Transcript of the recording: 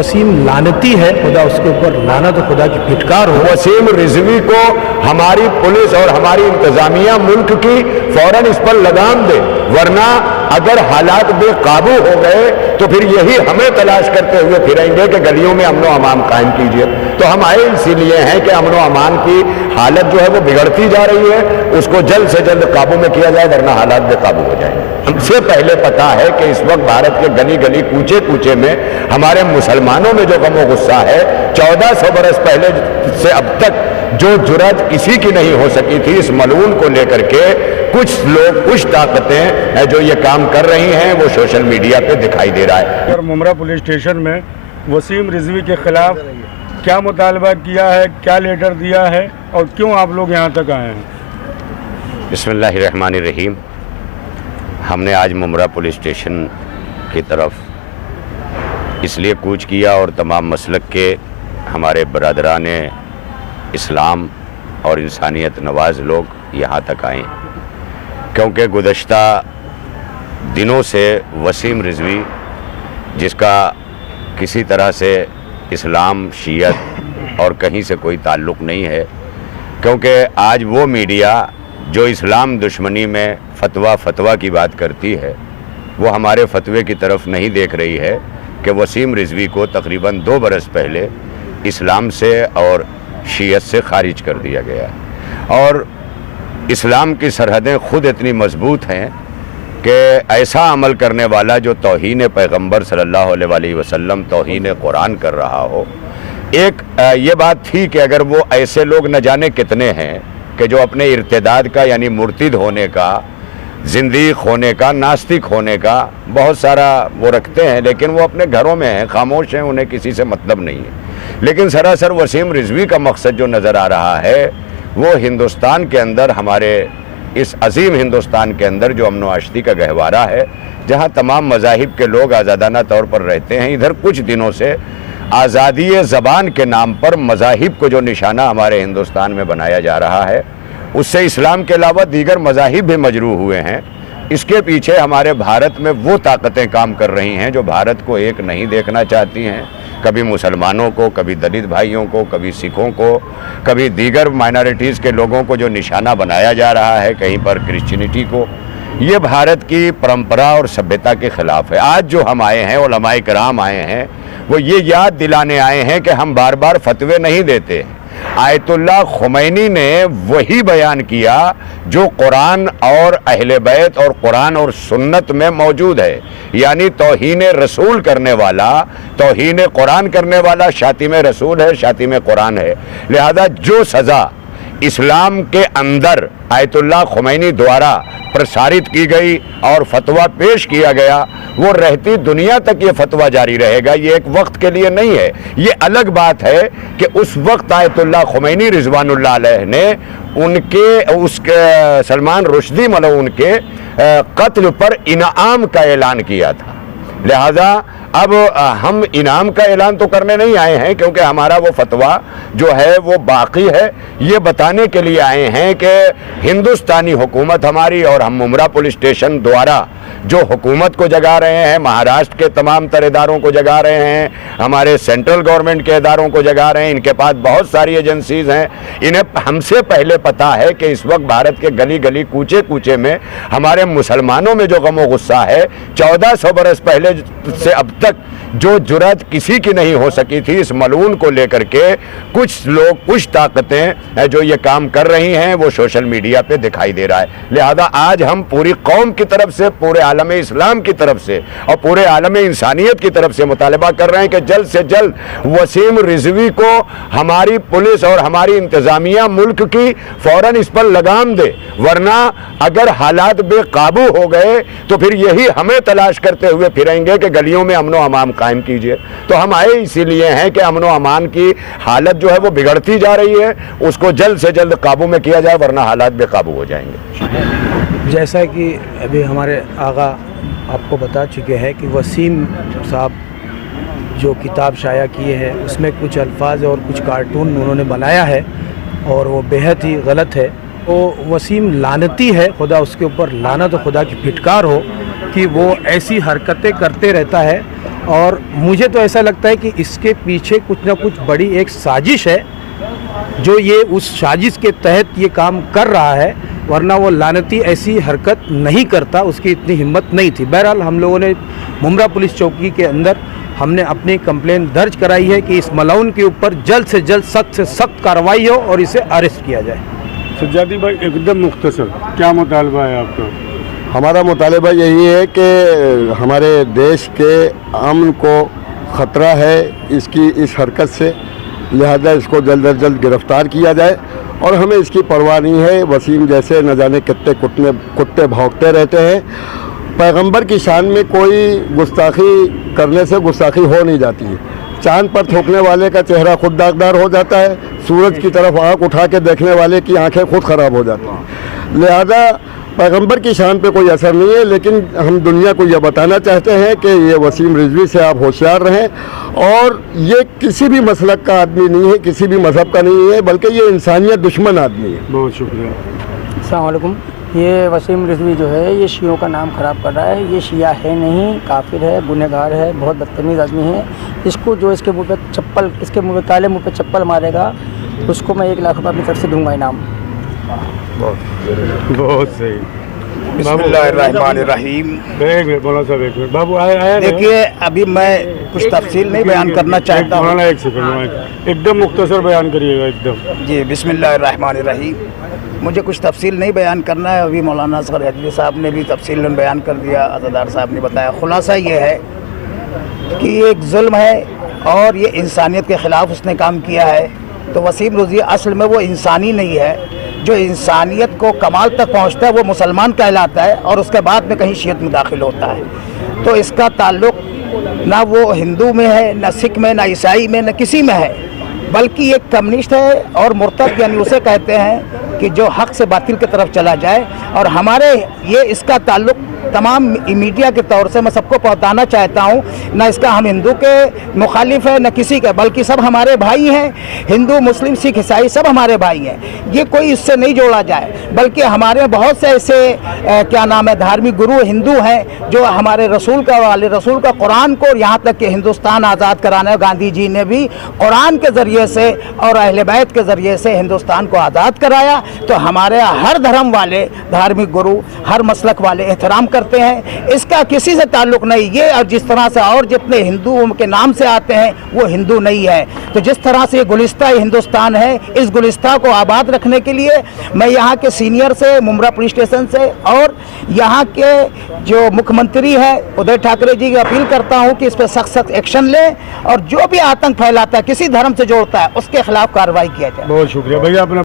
वसीम लानती है, खुदा उसके ऊपर लानत और खुदा की फिटकार हो। वसीम रिजवी को हमारी पुलिस और हमारी इंतजामिया मुल्क की फौरन इस पर लगाम दे, वरना अगर हालात बेकाबू हो गए तो फिर यही हमें तलाश करते हुए फिरेंगे कि गलियों में अमन व अमान कायम कीजिए। तो हम आए इसीलिए हैं कि अमन व अमान की हालत जो है वो बिगड़ती जा रही है, उसको जल्द से जल्द काबू में किया जाए, वरना हालात बेकाबू हो जाएंगे। हमसे पहले पता है कि इस वक्त भारत के गली गली कूचे कूचे में हमारे मुसलमानों में जो गम गुस्सा है, 1400 बरस पहले से अब तक जो जुर्रत किसी की नहीं हो सकी थी, इस मलून को लेकर के कुछ लोग, कुछ ताकतें जो ये काम कर रही हैं, वो सोशल मीडिया पे दिखाई दे रहा है। और मुमरा पुलिस स्टेशन में वसीम रिजवी के खिलाफ क्या मुतालबा किया है, क्या लेटर दिया है और क्यों आप लोग यहाँ तक आए हैं? बिस्मिल्लाहिर्रहमानिर्रहीम। हमने आज मुमरा पुलिस स्टेशन की तरफ इसलिए कूच किया और तमाम मसलक के हमारे बरदरान इस्लाम और इंसानियत नवाज लोग यहाँ तक आए, क्योंकि गुज़श्ता दिनों से वसीम रिजवी, जिसका किसी तरह से इस्लाम, शीयत और कहीं से कोई ताल्लुक़ नहीं है, क्योंकि आज वो मीडिया जो इस्लाम दुश्मनी में फतवा की बात करती है, वो हमारे फतवे की तरफ नहीं देख रही है कि वसीम रिजवी को तकरीबन 2 बरस पहले इस्लाम से और शीयत से खारिज कर दिया गया है। और इस्लाम की सरहदें ख़ुद इतनी मजबूत हैं कि ऐसा अमल करने वाला जो तौहीन पैगम्बर सल्लल्लाहु अलैहि वसल्लम, तौहीन कुरान कर रहा हो, एक ये बात थी कि अगर वो ऐसे लोग न जाने कितने हैं कि जो अपने इर्तिदाद का यानी मुर्तिद होने का, ज़िंदीक़ होने का, नास्तिक होने का बहुत सारा वो रखते हैं, लेकिन वो अपने घरों में हैं, खामोश हैं, उन्हें किसी से मतलब नहीं है। लेकिन सरासर वसीम रिजवी का मकसद जो नज़र आ रहा है, वो हिंदुस्तान के अंदर, हमारे इस अजीम हिंदुस्तान के अंदर जो अमन व आशती का गहवारा है, जहाँ तमाम मज़ाहिब के लोग आज़ादाना तौर पर रहते हैं, इधर कुछ दिनों से आज़ादी ज़बान के नाम पर मज़ाहिब को जो निशाना हमारे हिंदुस्तान में बनाया जा रहा है, उससे इस्लाम के अलावा दीगर मज़ाहिब भी मजरूह हुए हैं। इसके पीछे हमारे भारत में वो ताकतें काम कर रही हैं जो भारत को एक नहीं देखना चाहती हैं। कभी मुसलमानों को, कभी दलित भाइयों को, कभी सिखों को, कभी दीगर माइनॉरिटीज़ के लोगों को जो निशाना बनाया जा रहा है, कहीं पर क्रिश्चियनिटी को। ये भारत की परंपरा और सभ्यता के ख़िलाफ़ है। आज जो हम आए हैं, उलमाए किराम आए हैं, वो ये याद दिलाने आए हैं कि हम बार बार फतवे नहीं देते। आयतुल्लाह खुमैनी ने वही बयान किया जो कुरान और अहले बैत और कुरान और सुन्नत में मौजूद है, यानी तौहीन रसूल करने वाला, तौहीन कुरान करने वाला शातिम रसूल है, शातिम कुरान है। लिहाजा जो सज़ा इस्लाम के अंदर आयतुल्लाह खुमैनी द्वारा प्रसारित की गई और फतवा पेश किया गया, वो रहती दुनिया तक ये फतवा जारी रहेगा। ये एक वक्त के लिए नहीं है। ये अलग बात है कि उस वक्त आयतुल्लाह खुमैनी रिजवानुल्लाह अलैह ने उसके सलमान रुश्दी मलऊन के कत्ल पर इनाम का ऐलान किया था। लिहाजा अब हम इनाम का ऐलान तो करने नहीं आए हैं, क्योंकि हमारा वो फतवा जो है वो बाकी है। ये बताने के लिए आए हैं कि हिंदुस्तानी हुकूमत हमारी और हम मुमरा पुलिस स्टेशन द्वारा जो हुकूमत को जगा रहे हैं, महाराष्ट्र के तमाम तर इदारों को जगा रहे हैं, हमारे सेंट्रल गवर्नमेंट के इदारों को जगा रहे हैं। इनके पास बहुत सारी एजेंसीज़ हैं। इन्हें हमसे पहले पता है कि इस वक्त भारत के गली गली कूचे कूचे में हमारे मुसलमानों में जो गम गुस्सा है, 1400 बरस पहले से अब तक जो जुर्रत किसी की नहीं हो सकी थी, इस मलून को लेकर के कुछ लोग, कुछ ताकतें जो ये काम कर रही हैं, वो सोशल मीडिया पे दिखाई दे रहा है। लिहाजा आज हम पूरी कौम की तरफ से, पूरे आलम इस्लाम की तरफ से और पूरे आलम इंसानियत की तरफ से मुतालबा कर रहे हैं कि जल्द से जल्द वसीम रिजवी को हमारी पुलिस और हमारी इंतजामिया मुल्क की फौरन इस पर लगाम दे, वरना अगर हालात बेकाबू हो गए तो फिर यही हमें तलाश करते हुए फिरेंगे कि गलियों में अमन व अमान कायम कीजिए। तो हम आए इसीलिए हैं कि अमन व अमान की हालत जो है वो बिगड़ती जा रही है, उसको जल्द से जल्द काबू में किया जाए, वरना हालात बेकाबू हो जाएंगे। जैसा कि अभी हमारे आगा आपको बता चुके हैं कि वसीम साहब जो किताब शाया किए हैं, उसमें कुछ अल्फाज और कुछ कार्टून उन्होंने बनाया है और वो बेहद ही गलत है। तो वसीम लानती है, खुदा उसके ऊपर लानत और खुदा की फिटकार हो कि वो ऐसी हरकतें करते रहता है और मुझे तो ऐसा लगता है कि इसके पीछे कुछ ना कुछ बड़ी एक साजिश है, जो ये उस साजिश के तहत ये काम कर रहा है, वरना वो लानती ऐसी हरकत नहीं करता, उसकी इतनी हिम्मत नहीं थी। बहरहाल हम लोगों ने मुमरा पुलिस चौकी के अंदर हमने अपनी कंप्लेन दर्ज कराई है कि इस मलाउन के ऊपर जल्द से जल्द सख्त से सख्त कार्रवाई हो और इसे अरेस्ट किया जाए। सज्जादी भाई, एकदम मुख्तसर क्या मुतालबा है आपका? हमारा मुतालबा यही है कि हमारे देश के अमन को ख़तरा है इसकी इस हरकत से, लिहाजा इसको जल्द अज जल्द गिरफ़्तार किया जाए। और हमें इसकी परवाह नहीं है, वसीम जैसे न जाने कितने कुत्ते भौंकते रहते हैं। पैगंबर की शान में कोई गुस्ताखी करने से गुस्ताखी हो नहीं जाती है। चांद पर थूकने वाले का चेहरा खुद दागदार हो जाता है, सूरज की तरफ आँख उठा के देखने वाले की आंखें खुद ख़राब हो जाती हैं। लिहाजा पैगंबर की शान पे कोई असर नहीं है, लेकिन हम दुनिया को यह बताना चाहते हैं कि ये वसीम रिजवी से आप होशियार रहें। और ये किसी भी मसलक का आदमी नहीं है, किसी भी मज़हब का नहीं है, बल्कि ये इंसानियत दुश्मन आदमी है। बहुत शुक्रिया। अस्सलाम वालेकुम। ये वसीम रिजवी जो है ये शियों का नाम ख़राब कर रहा है। ये शिया है नहीं, काफिर है, गुनहगार है, बहुत बदतमीज़ आदमी है। इसको जो इसके मुँह पे चप्पल, इसके मुँह पे काले मुँह पे चप्पल मारेगा, उसको मैं 1 लाख रुपये अपनी तरफ से दूंगा इनाम। बहुत सही। बिस्मिल्लाहिर्रहमानिर्रहीम। एक मिनट बोला साहब, एक मिनट बाबू आया। देखिए, अभी मैं कुछ तफसील नहीं बयान करना चाहता हूँ। एक सेकंड, एकदम मुख्तसर बयान करिएगा एकदम। जी, बिस्मिल्लाहिर्रहमानिर्रहीम। मुझे कुछ तफसील नहीं बयान करना है। अभी मौलाना असगर रिजवी साहब ने भी तफसील बयान कर दिया, अज़ादार साहब ने बताया। खुलासा ये है कि ये एक जुल्म है और ये इंसानियत के ख़िलाफ़ उसने काम किया है। तो वसीम रिजवी असल में वो इंसानी नहीं है। जो इंसानियत को कमाल तक पहुंचता है वो मुसलमान कहलाता है और उसके बाद में कहीं शियत में दाखिल होता है। तो इसका ताल्लुक़ ना वो हिंदू में है, ना सिख में, ना ईसाई में, ना किसी में है, बल्कि एक कम्युनिस्ट है और मुर्तद, यानी उसे कहते हैं कि जो हक़ से बातिल की तरफ चला जाए। और हमारे ये इसका ताल्लुक़ तमाम मीडिया के तौर से मैं सबको बताना चाहता हूँ, ना इसका हम हिंदू के मुखालिफ है न किसी के, बल्कि सब हमारे भाई हैं। हिंदू, मुस्लिम, सिख, ईसाई सब हमारे भाई हैं। ये कोई इससे नहीं जोड़ा जाए, बल्कि हमारे बहुत से ऐसे क्या नाम है धार्मिक गुरु हिंदू हैं जो हमारे रसूल का कुरान को, और यहाँ तक कि हिंदुस्तान आज़ाद कराने गांधी जी ने भी कुरान के ज़रिए से और अहले बैत के ज़रिए से हिंदुस्तान को आज़ाद कराया। तो हमारे हर धर्म वाले धार्मिक गुरु, हर मसलक वाले एहतराम करते हैं। इसका किसी से ताल्लुक़ नहीं। ये और जिस तरह से और जितने हिंदुओं के नाम से आते हैं वो हिंदू नहीं है। तो जिस तरह से ये गुलिस्ता हिंदुस्तान है, इस गुलिस्ता को आबाद रखने के लिए मैं यहाँ के सीनियर से, मुमरा पुलिस स्टेशन से और यहाँ के जो मुख्यमंत्री हैं उदय ठाकरे जी की अपील करता हूँ कि इस पर सख्त एक्शन लें और जो भी आतंक फैलाता है, किसी धर्म से जोड़ता है, उसके खिलाफ कार्रवाई किया जाए। बहुत शुक्रिया भैया। अपना